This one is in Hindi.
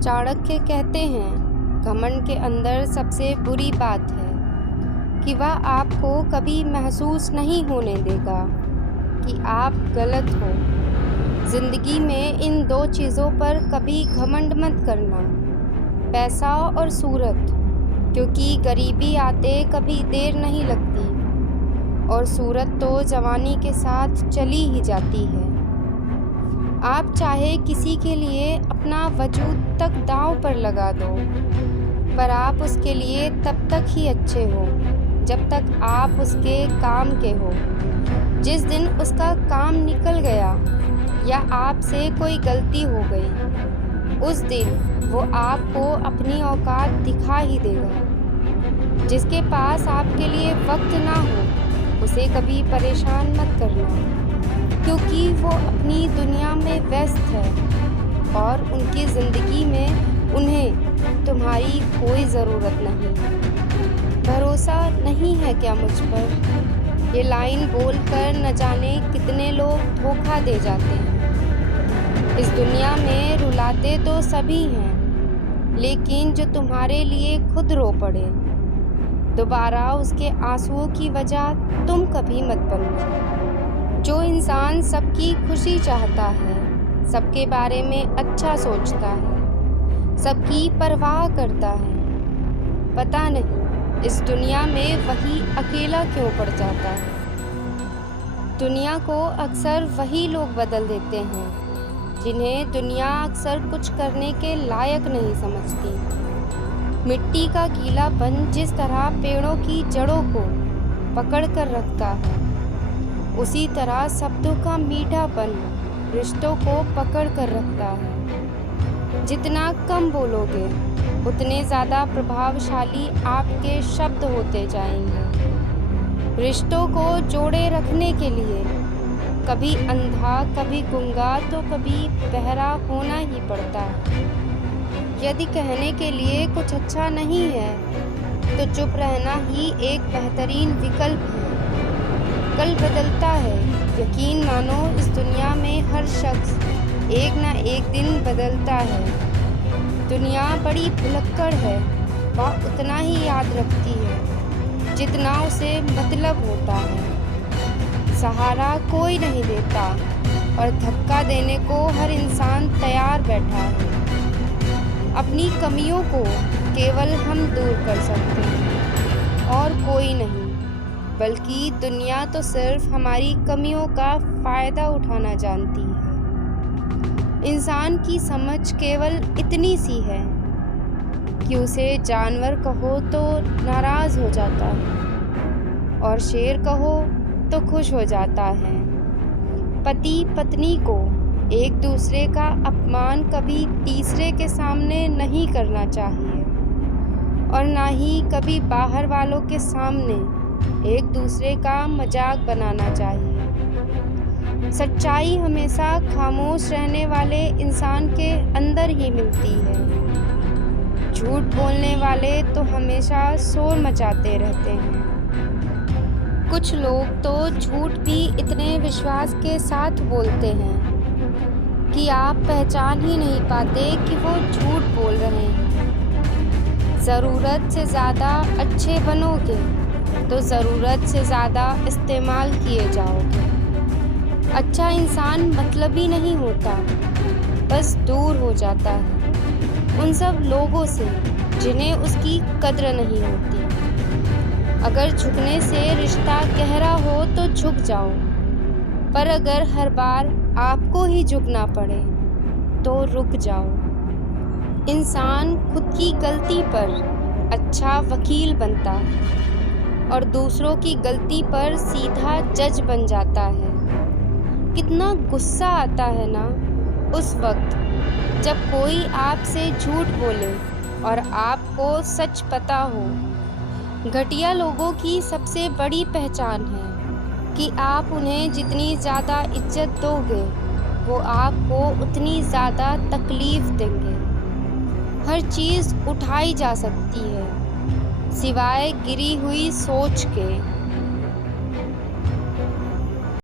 चाणक्य कहते हैं, घमंड के अंदर सबसे बुरी बात है कि वह आपको कभी महसूस नहीं होने देगा कि आप गलत हो। जिंदगी में इन दो चीज़ों पर कभी घमंड मत करना, पैसा और सूरत, क्योंकि गरीबी आते कभी देर नहीं लगती और सूरत तो जवानी के साथ चली ही जाती है। आप चाहे किसी के लिए अपना वजूद तक दांव पर लगा दो, पर आप उसके लिए तब तक ही अच्छे हो जब तक आप उसके काम के हो। जिस दिन उसका काम निकल गया या आपसे कोई गलती हो गई, उस दिन वो आपको अपनी औकात दिखा ही देगा। जिसके पास आपके लिए वक्त ना हो, उसे कभी परेशान मत करना, क्योंकि वो अपनी दुनिया में व्यस्त है और उनकी ज़िंदगी में उन्हें तुम्हारी कोई ज़रूरत नहीं। भरोसा नहीं है क्या मुझ पर? ये लाइन बोलकर न जाने कितने लोग धोखा दे जाते हैं। इस दुनिया में रुलाते तो सभी हैं, लेकिन जो तुम्हारे लिए खुद रो पड़े, दोबारा उसके आंसुओं की वजह तुम कभी मत बनना। जो इंसान सबकी खुशी चाहता है, सबके बारे में अच्छा सोचता है, सबकी परवाह करता है, पता नहीं इस दुनिया में वही अकेला क्यों पड़ जाता है। दुनिया को अक्सर वही लोग बदल देते हैं जिन्हें दुनिया अक्सर कुछ करने के लायक नहीं समझती। मिट्टी का गीलापन जिस तरह पेड़ों की जड़ों को पकड़ कर रखता है, उसी तरह शब्दों का मीठापन रिश्तों को पकड़ कर रखता है। जितना कम बोलोगे, उतने ज़्यादा प्रभावशाली आपके शब्द होते जाएंगे। रिश्तों को जोड़े रखने के लिए कभी अंधा, कभी गूंगा, तो कभी बहरा होना ही पड़ता है। यदि कहने के लिए कुछ अच्छा नहीं है, तो चुप रहना ही एक बेहतरीन विकल्प है। कल बदलता है, यकीन मानो इस दुनिया में हर शख्स एक ना एक दिन बदलता है। दुनिया बड़ी भुलक्कड़ है, वह उतना ही याद रखती है जितना उसे मतलब होता है। सहारा कोई नहीं देता और धक्का देने को हर इंसान तैयार बैठा है। अपनी कमियों को केवल हम दूर कर सकते हैं और कोई नहीं, बल्कि दुनिया तो सिर्फ हमारी कमियों का फ़ायदा उठाना जानती है। इंसान की समझ केवल इतनी सी है कि उसे जानवर कहो तो नाराज़ हो जाता है और शेर कहो तो खुश हो जाता है। पति पत्नी को एक दूसरे का अपमान कभी तीसरे के सामने नहीं करना चाहिए और ना ही कभी बाहर वालों के सामने एक दूसरे का मजाक बनाना चाहिए। सच्चाई हमेशा खामोश रहने वाले इंसान के अंदर ही मिलती है। झूठ बोलने वाले तो हमेशा शोर मचाते रहते हैं। कुछ लोग तो झूठ भी इतने विश्वास के साथ बोलते हैं कि आप पहचान ही नहीं पाते कि वो झूठ बोल रहे हैं। ज़रूरत से ज़्यादा अच्छे बनोगे तो ज़रूरत से ज़्यादा इस्तेमाल किए जाओगे। अच्छा इंसान मतलबी नहीं होता, बस दूर हो जाता है उन सब लोगों से जिन्हें उसकी कद्र नहीं होती। अगर झुकने से रिश्ता गहरा हो तो झुक जाओ, पर अगर हर बार आपको ही झुकना पड़े तो रुक जाओ। इंसान खुद की गलती पर अच्छा वकील बनता है और दूसरों की गलती पर सीधा जज बन जाता है। कितना गुस्सा आता है ना उस वक्त जब कोई आपसे झूठ बोले और आपको सच पता हो। घटिया लोगों की सबसे बड़ी पहचान है कि आप उन्हें जितनी ज़्यादा इज्जत दोगे, वो आपको उतनी ज़्यादा तकलीफ़ देंगे। हर चीज़ उठाई जा सकती है सिवाय गिरी हुई सोच के।